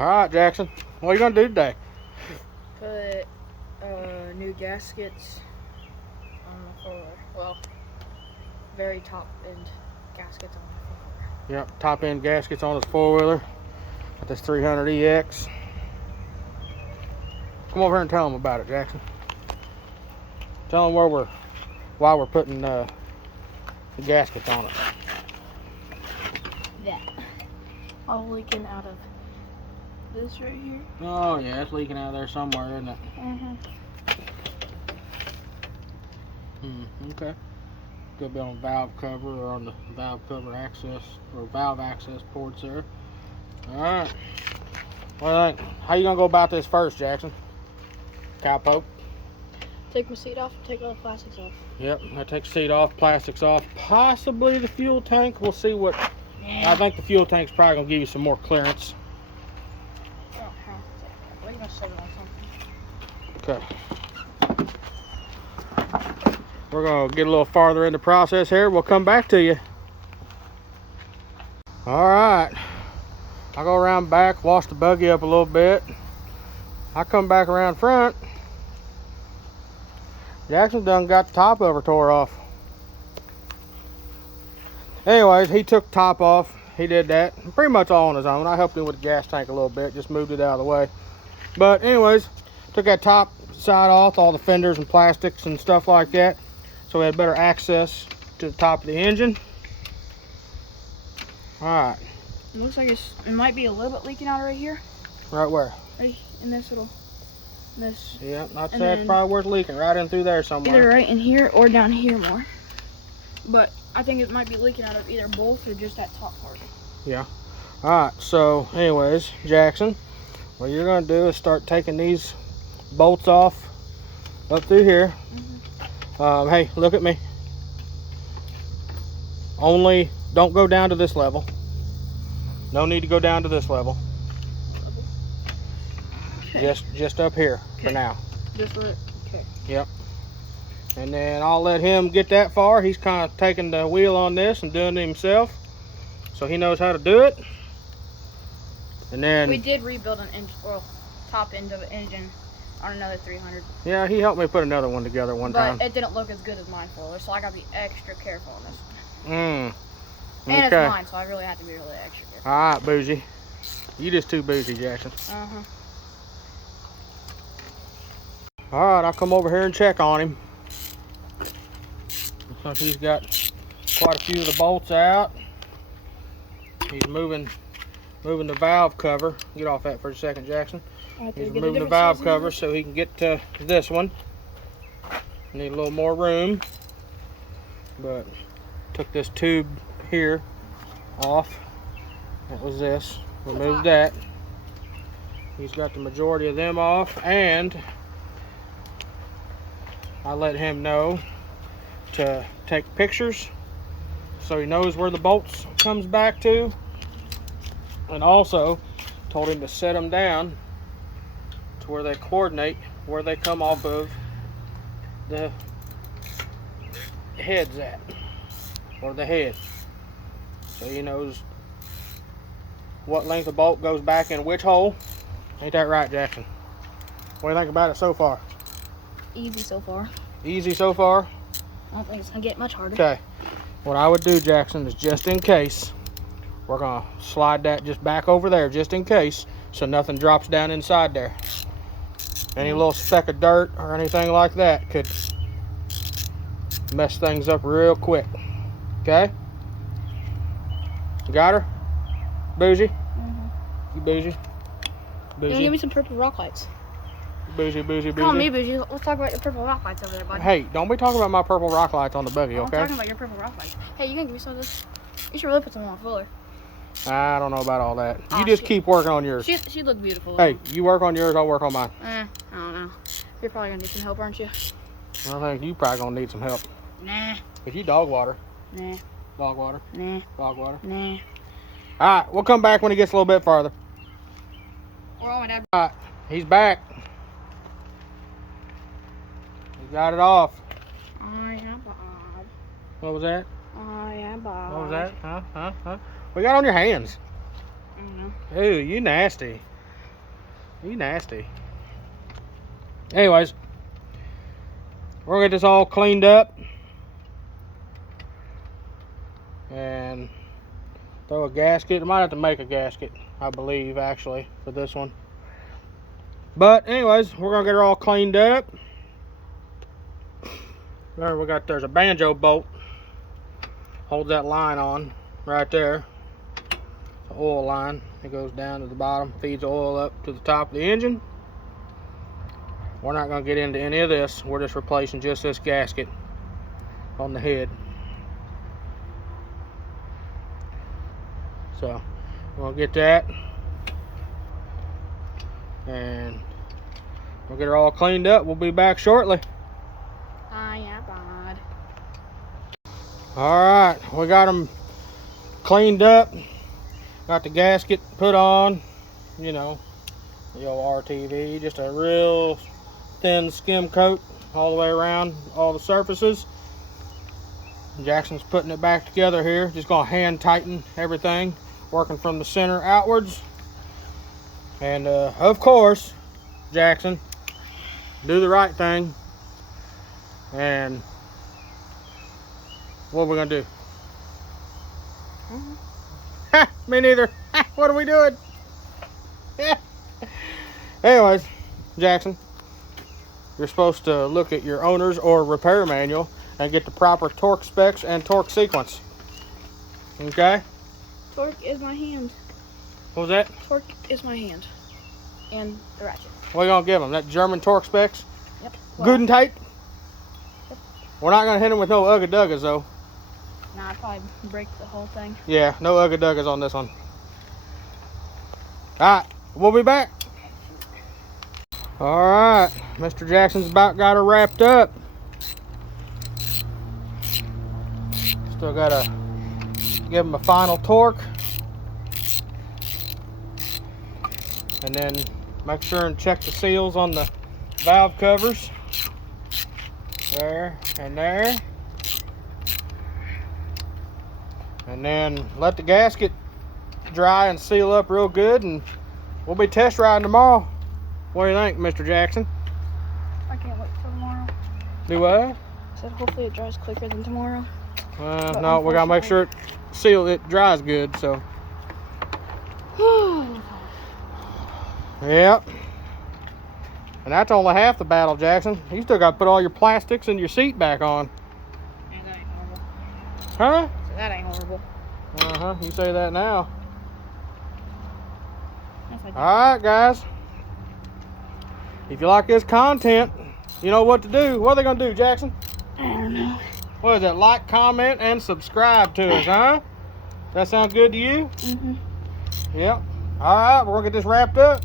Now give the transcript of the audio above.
All right, Jackson. What are you going to do today? Put new gaskets on the floor. Well, very top end gaskets on the floor. Yep, top end gaskets on this 4-wheeler. Got this 300EX. Come over here and tell them about it, Jackson. Tell them why we're putting the gaskets on it. That. All leaking out of this right here. Oh yeah, it's leaking out of there somewhere, isn't it? Okay. Could be on valve cover or on the valve cover access or valve access ports there. All right. Well, how you gonna go about this first, Jackson? Cow poke. Take my seat off. Take all the plastics off. Yep. I take the seat off, plastics off, possibly the fuel tank. We'll see what. I think the fuel tank's probably gonna give you some more clearance. We're gonna set it on something. Okay. We're gonna get a little farther in the process here. We'll come back to you. All right. I go around back, wash the buggy up a little bit. I come back around front. Jackson done got the top of her tore off. Anyways, he took the top off. He did that pretty much all on his own. I helped him with the gas tank a little bit, just moved it out of the way. But anyways, took that top side off, all the fenders and plastics and stuff like that, so we had better access to the top of the engine. All right. It looks like it might be a little bit leaking out right here. Right where? Right in this little. This. Yeah, I'd say that's probably where it's leaking, right in through there somewhere. Either right in here or down here more. But I think it might be leaking out of either both or just that top part. Yeah. Alright, so anyways, Jackson, what you're going to do is start taking these bolts off up through here. Hey, look at me. Only don't go down to this level. No need to go down to this level. Okay. Just up here for now. Just for it. Okay. Yep. And then I'll let him get that far. He's kind of taking the wheel on this and doing it himself, so he knows how to do it. And then we did rebuild an engine, well, top end of an engine on another 300. Yeah, he helped me put another one together one time. But it didn't look as good as mine for it, so I got to be extra careful on this one. Okay. And it's mine, so I really have to be really extra careful. All right, bougie. You just too bougie, Jackson. All right, I'll come over here and check on him. Looks like he's got quite a few of the bolts out. He's moving the valve cover. Get off that for a second, Jackson. He's moving the valve cover so he can get to this one. Need a little more room, but took this tube here off. That was this. Removed that. He's got the majority of them off, and I let him know to take pictures so he knows where the bolts comes back to, and also told him to set them down to where they coordinate where they come off of the heads at, or the head, so he knows what length of bolt goes back in which hole. Ain't that right, Jackson? What do you think about it so far? Easy so far. Easy so far? I don't think it's gonna get much harder. Okay. What I would do, Jackson, is just in case, we're gonna slide that just back over there, just in case, so nothing drops down inside there. Any little speck of dirt or anything like that could mess things up real quick. Okay? You got her? Bougie? You bougie? Bougie? Give me some purple rock lights. Bougie, bougie, bougie. Call me bougie. Let's talk about your purple rock lights over there, buddy. Hey, don't be talking about my purple rock lights on the buggy, okay? I'm talking about your purple rock lights. Hey, you can give me some of this? You should really put some on fuller. I don't know about all that. You just keep working on yours. She looked beautiful. Hey, you work on yours, I'll work on mine. I don't know. You're probably gonna need some help, aren't you? I think you probably gonna need some help. Nah. If you dog water. Nah. Dog water. Nah. Dog water. Nah. Alright, we'll come back when he gets a little bit farther. Or on my dad. Alright, he's back. He got it off. Oh yeah, Bob. What was that? Oh yeah, Bob. What was that? Huh? What you got on your hands? I don't know. Ooh, you nasty. You nasty. Anyways, we're gonna get this all cleaned up and throw a gasket. I might have to make a gasket, I believe, actually, for this one. But anyways, we're gonna get her all cleaned up. There we got, there's a banjo bolt. Holds that line on right there. The oil line. It goes down to the bottom, feeds oil up to the top of the engine. We're not gonna get into any of this. We're just replacing just this gasket on the head. So we'll get that, and we'll get her all cleaned up. We'll be back shortly. Yeah, bud. All right, we got them cleaned up. Got the gasket put on. You know, the old RTV, just a real thin skim coat all the way around all the surfaces. Jackson's putting it back together here. Just gonna hand tighten everything, working from the center outwards. And of course, Jackson, do the right thing. And what are we gonna do? Ha, me neither. Ha, what are we doing? Yeah. Anyways, Jackson, you're supposed to look at your owner's or repair manual and get the proper torque specs and torque sequence. Okay? Torque is my hand. What was that? Torque is my hand. And the ratchet. What are you gonna give them? That German torque specs? Yep. Good and tight? Yep. We're not gonna hit them with no Ugga Duggas though. Nah, I'd probably break the whole thing. Yeah, no Ugga Duggas on this one. Alright, we'll be back. Alright, Mr. Jackson's about got her wrapped up. Still gotta give him a final torque. And then make sure and check the seals on the valve covers. There and there. And then let the gasket dry and seal up real good, and we'll be test riding tomorrow. What do you think, Mr. Jackson? I can't wait till tomorrow. Do what? I said hopefully it dries quicker than tomorrow. No, we gotta make sure it dries good, so. Yep. And that's only half the battle, Jackson. You still gotta put all your plastics and your seat back on. And that ain't horrible. Huh? So that ain't horrible. Uh-huh, you say that now. Yes, I do. Alright, guys. If you like this content, you know what to do. What are they gonna do, Jackson? I don't know. What is it? Like, comment, and subscribe to us, huh? That sound good to you? Mm-hmm. Yep. Alright, we're gonna get this wrapped up.